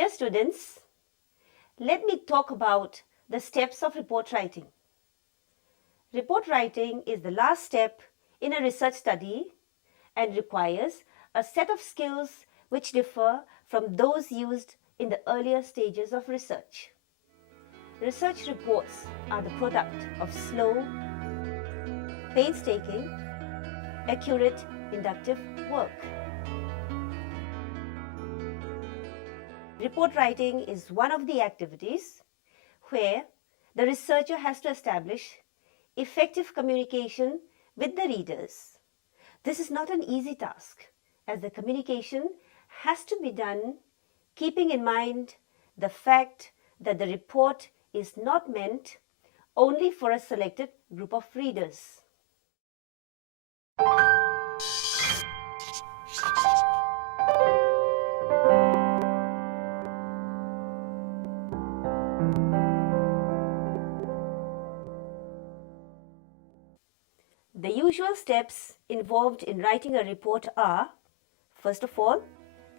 Dear students, let me talk about the steps of report writing. Report writing is the last step in a research study and requires a set of skills which differ from those used in the earlier stages of research. Research reports are the product of slow, painstaking, accurate, inductive work. Report writing is one of the activities where the researcher has to establish effective communication with the readers. This is not an easy task, as the communication has to be done keeping in mind the fact that the report is not meant only for a selected group of readers. The usual steps involved in writing a report are, first of all,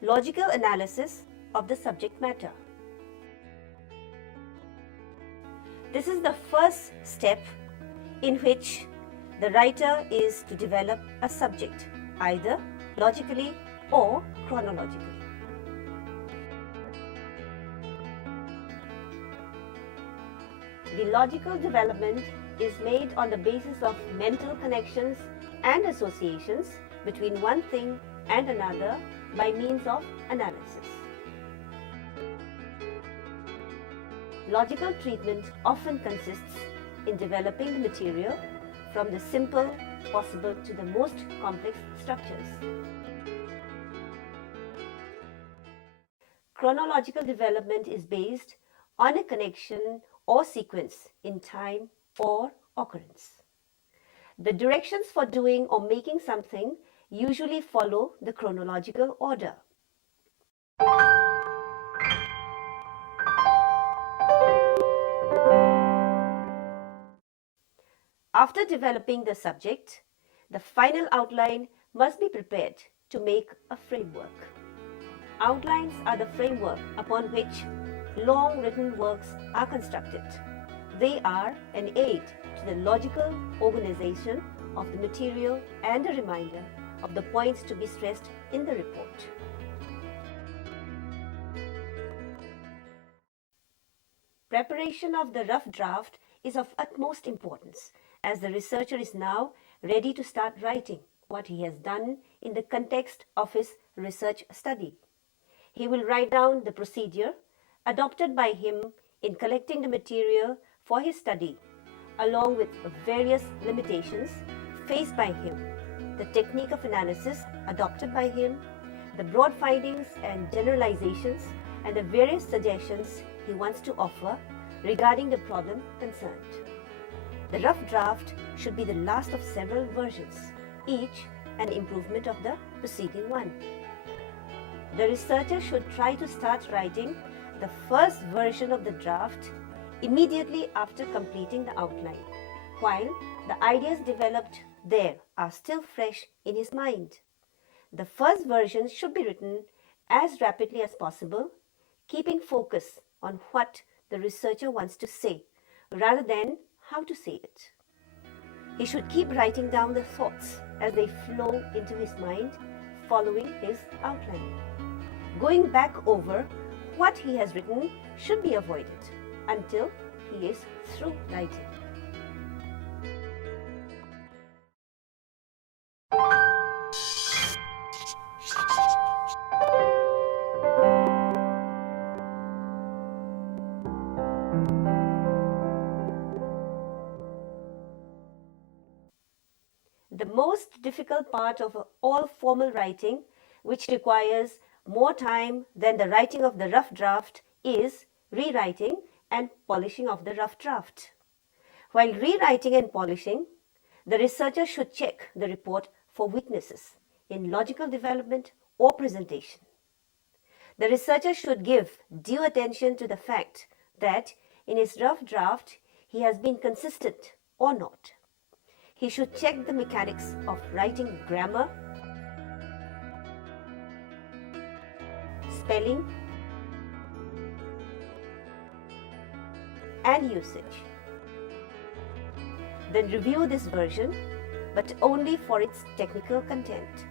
logical analysis of the subject matter. This is the first step in which the writer is to develop a subject, either logically or chronologically. The logical development is made on the basis of mental connections and associations between one thing and another by means of analysis. Logical treatment often consists in developing the material from the simple possible to the most complex structures. Chronological development is based on a connection or sequence in time or occurrence. The directions for doing or making something usually follow the chronological order. After developing the subject, the final outline must be prepared to make a framework. Outlines are the framework upon which long written works are constructed. They are an aid to the logical organization of the material and a reminder of the points to be stressed in the report. Preparation of the rough draft is of utmost importance, as the researcher is now ready to start writing what he has done in the context of his research study. He will write down the procedure adopted by him in collecting the material for his study, along with various limitations faced by him, the technique of analysis adopted by him, the broad findings and generalizations, and the various suggestions he wants to offer regarding the problem concerned. The rough draft should be the last of several versions, each an improvement of the preceding one. The researcher should try to start writing the first version of the draft immediately after completing the outline, while the ideas developed there are still fresh in his mind. The first version should be written as rapidly as possible, keeping focus on what the researcher wants to say, rather than how to say it. He should keep writing down the thoughts as they flow into his mind following his outline. Going back over what he has written should be avoided until he is through writing. The most difficult part of all formal writing, which requires more time than the writing of the rough draft, is rewriting and polishing of the rough draft. While rewriting and polishing, the researcher should check the report for weaknesses in logical development or presentation. The researcher should give due attention to the fact that in his rough draft he has been consistent or not. He should check the mechanics of writing grammar, spelling, and usage. Then review this version, but only for its technical content.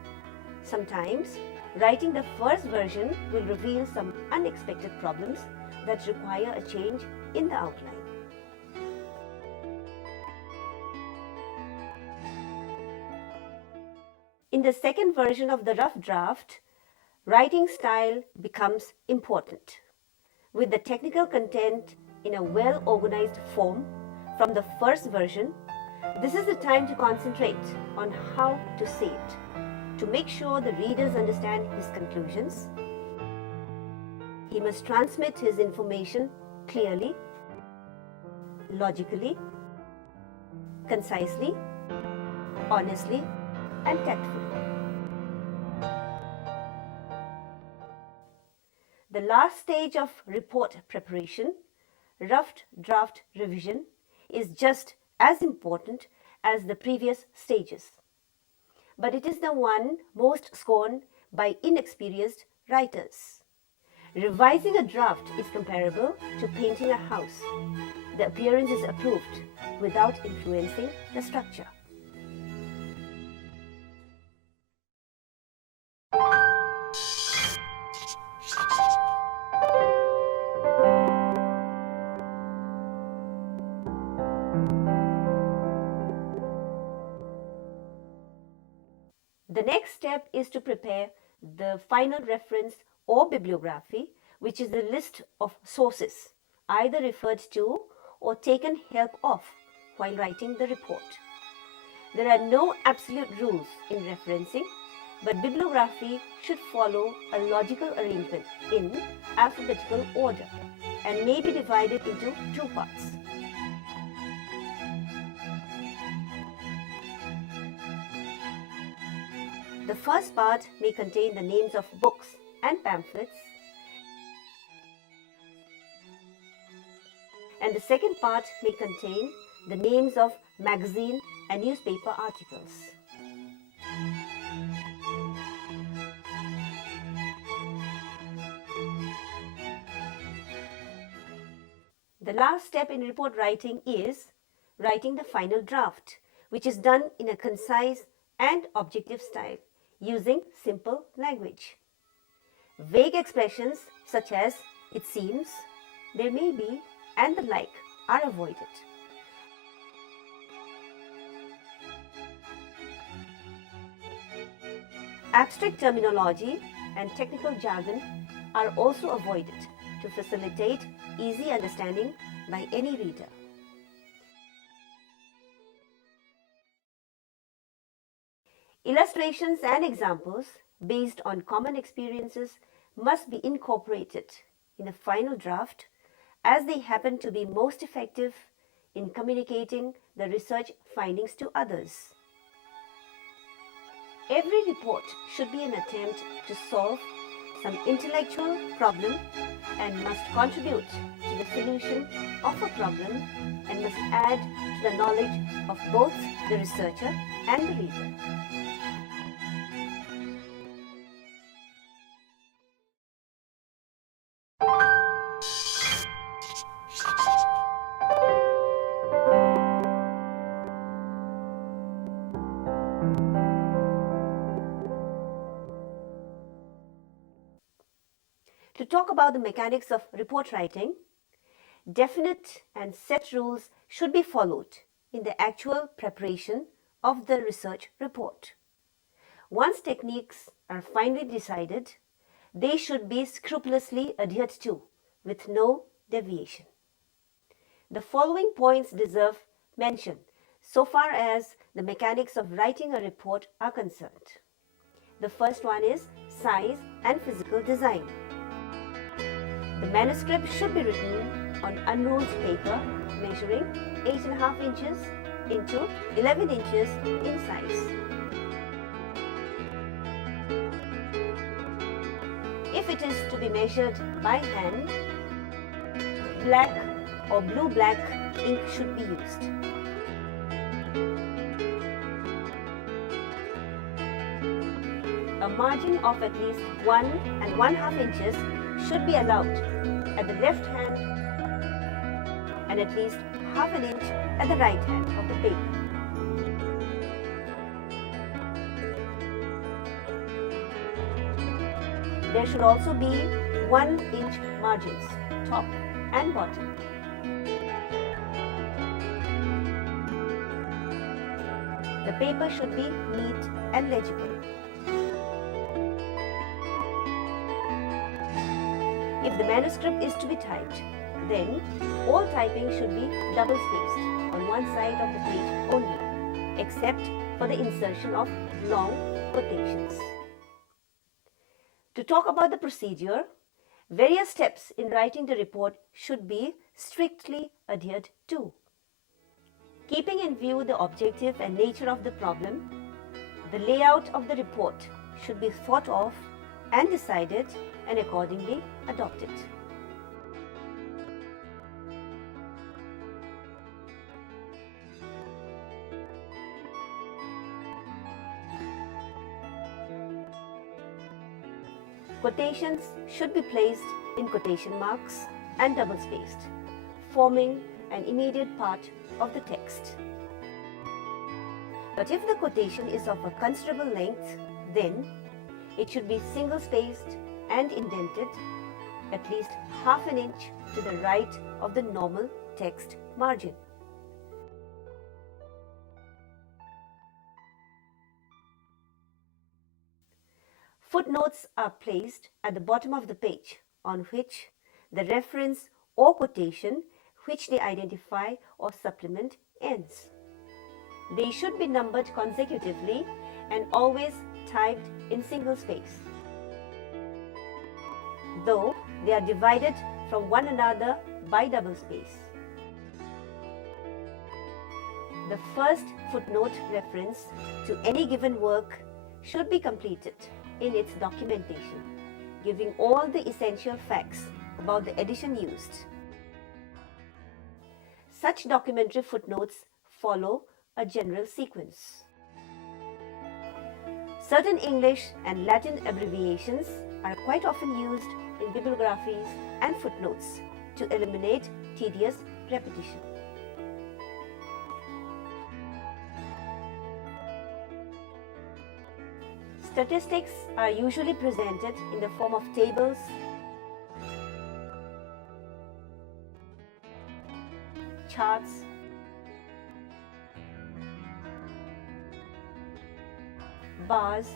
Sometimes, writing the first version will reveal some unexpected problems that require a change in the outline. In the second version of the rough draft, writing style becomes important. With the technical content in a well-organized form from the first version, this is the time to concentrate on how to say it, to make sure the readers understand his conclusions. He must transmit his information clearly, logically, concisely, honestly, and tactfully. The last stage of report preparation, rough draft revision, is just as important as the previous stages. But it is the one most scorned by inexperienced writers. Revising a draft is comparable to painting a house. The appearance is approved without influencing the structure. The next step is to prepare the final reference or bibliography, which is the list of sources either referred to or taken help of while writing the report. There are no absolute rules in referencing, but bibliography should follow a logical arrangement in alphabetical order and may be divided into two parts. The first part may contain the names of books and pamphlets, and the second part may contain the names of magazine and newspaper articles. The last step in report writing is writing the final draft, which is done in a concise and objective style, using simple language. Vague expressions such as "it seems," "there may be," and the like are avoided. Abstract terminology and technical jargon are also avoided to facilitate easy understanding by any reader. Illustrations and examples based on common experiences must be incorporated in the final draft, as they happen to be most effective in communicating the research findings to others. Every report should be an attempt to solve some intellectual problem and must contribute to the solution of a problem and must add to the knowledge of both the researcher and the reader. To talk about the mechanics of report writing, definite and set rules should be followed in the actual preparation of the research report. Once techniques are finally decided, they should be scrupulously adhered to with no deviation. The following points deserve mention so far as the mechanics of writing a report are concerned. The first one is size and physical design. The manuscript should be written on unruled paper measuring 8.5 inches into 11 inches in size. If it is to be measured by hand, black or blue-black ink should be used. A margin of at least 1 1/2 inches should be allowed at the left hand and at least half an inch at the right hand of the paper. There should also be 1-inch margins, top and bottom. The paper should be neat and legible. If the manuscript is to be typed, then all typing should be double-spaced on one side of the page only, except for the insertion of long quotations. To talk about the procedure, various steps in writing the report should be strictly adhered to. Keeping in view the objective and nature of the problem, the layout of the report should be thought of and decided and accordingly adopted. Quotations should be placed in quotation marks and double-spaced, forming an immediate part of the text. But if the quotation is of a considerable length, then it should be single-spaced and indented at least half an inch to the right of the normal text margin. Footnotes are placed at the bottom of the page on which the reference or quotation which they identify or supplement ends. They should be numbered consecutively and always typed in single space, though they are divided from one another by double space. The first footnote reference to any given work should be completed in its documentation, giving all the essential facts about the edition used. Such documentary footnotes follow a general sequence. Certain English and Latin abbreviations are quite often used in bibliographies and footnotes to eliminate tedious repetition. Statistics are usually presented in the form of tables, charts, bars,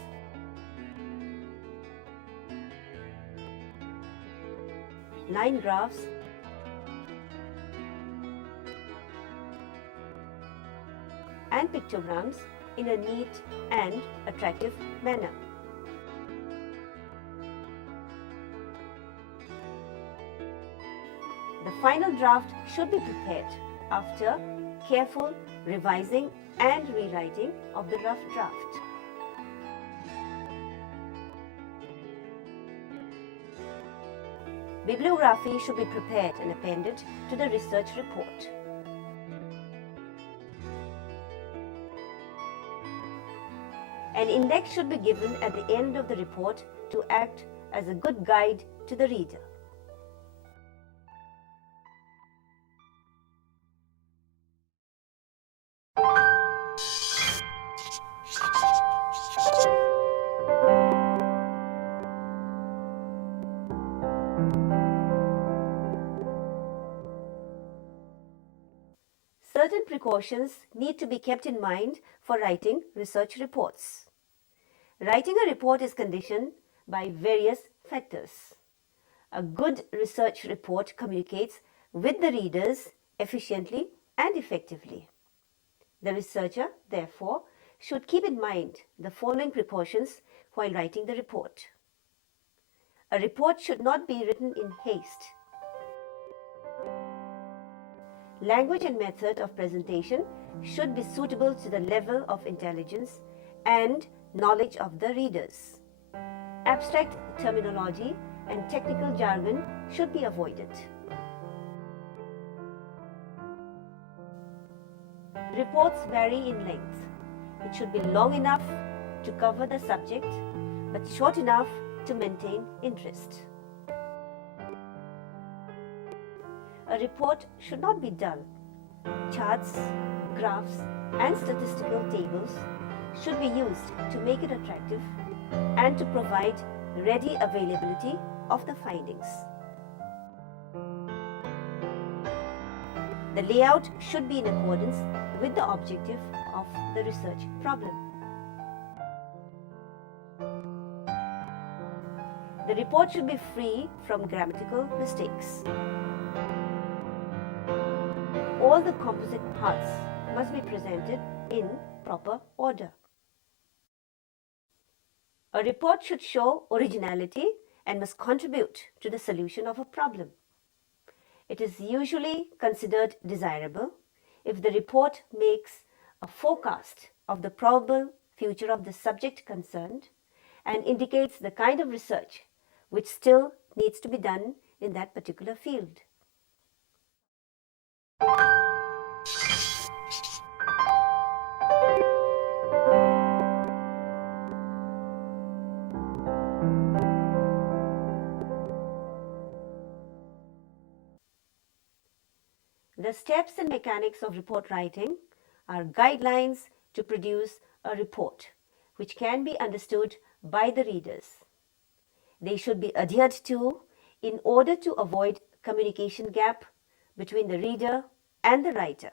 line graphs, and pictograms in a neat and attractive manner. The final draft should be prepared after careful revising and rewriting of the rough draft. Bibliography should be prepared and appended to the research report. An index should be given at the end of the report to act as a good guide to the reader. Certain precautions need to be kept in mind for writing research reports. Writing a report is conditioned by various factors. A good research report communicates with the readers efficiently and effectively. The researcher, therefore, should keep in mind the following precautions while writing the report. A report should not be written in haste. Language and method of presentation should be suitable to the level of intelligence and knowledge of the readers. Abstract terminology and technical jargon should be avoided. Reports vary in length. It should be long enough to cover the subject, but short enough to maintain interest. A report should not be dull. Charts, graphs, and statistical tables should be used to make it attractive and to provide ready availability of the findings. The layout should be in accordance with the objective of the research problem. The report should be free from grammatical mistakes. All the composite parts must be presented in proper order. A report should show originality and must contribute to the solution of a problem. It is usually considered desirable if the report makes a forecast of the probable future of the subject concerned and indicates the kind of research which still needs to be done in that particular field. The steps and mechanics of report writing are guidelines to produce a report which can be understood by the readers. They should be adhered to in order to avoid communication gap between the reader and the writer.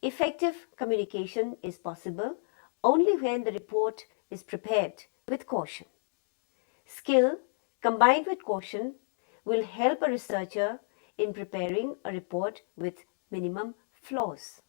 Effective communication is possible only when the report is prepared with caution. Skill combined with caution will help a researcher in preparing a report with minimum flaws.